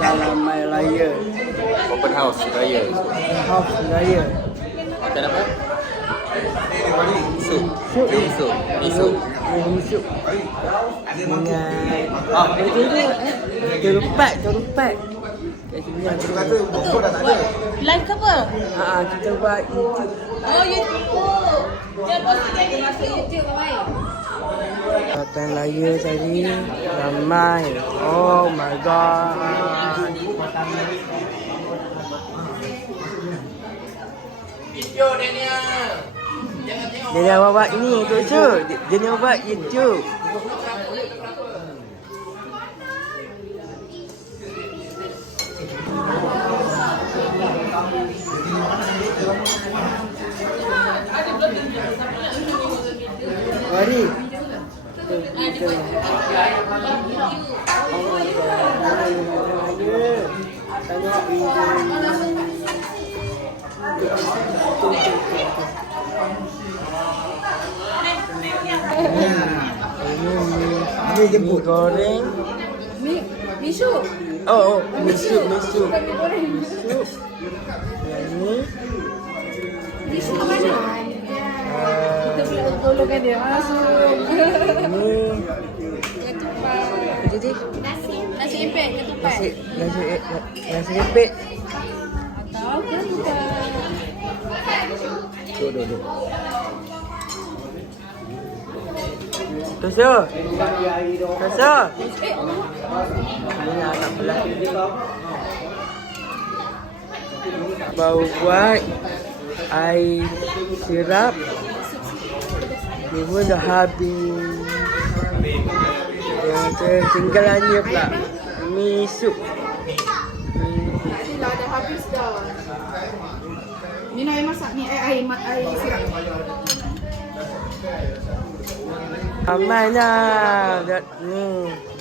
Akan ramai raya Open house raya. House raya Makan apa? Sup. Sup. Miso. Miso. Miso Dengan Ah, itu tu eh Terupat Terupat Kat sini ada. Live ke apa? Haa kita buat YouTube. Oh, YouTube. Jangan post lagi masuk YouTube baik. Datang raya tadi Ramai. Oh my god. Dia nak buat ini untuk Dia, dia nak buat YouTube Mari kita Tengok. Video Ini jemput? Goreng. Mi, Misu. Oh, oh, misu, misu Bukan mi goreng. Misu Yang tolongkan dia. Masuk. Ketupat. Jadi Nasi. Nasi empek ketupat. Nasi, nasi, nasi lepet Atau ketupat. Duduk, duduk. Tosa Tosa Ini anak belah Baru buat Air sirap. Ni pun dah habis. Yang tu tinggal hanya pula. Mi sup. Dah dah habis dah. Ni nak air masak ni air air, ma- air sirap. Aman lah. Ni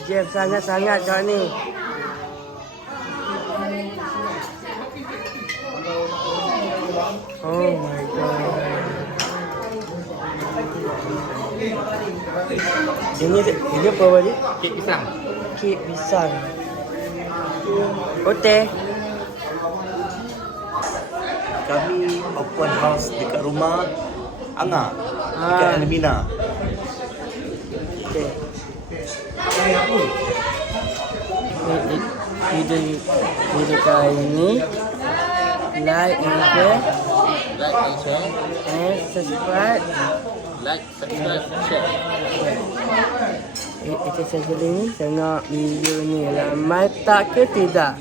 Jam sangat-sangat kat ni Oh my god Ini ini apa tadi? Kek pisang. Kek pisang. Hotel. Kami open house dekat rumah Anga Ah. dekat Almina. Okey. Ni- Video video kali ini like and share Like and share. and subscribe. Like, subscribe, share. Eh, Itu saja ni tengok video ni ramai tak ke tidak.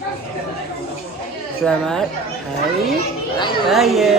Selamat Hari Raya.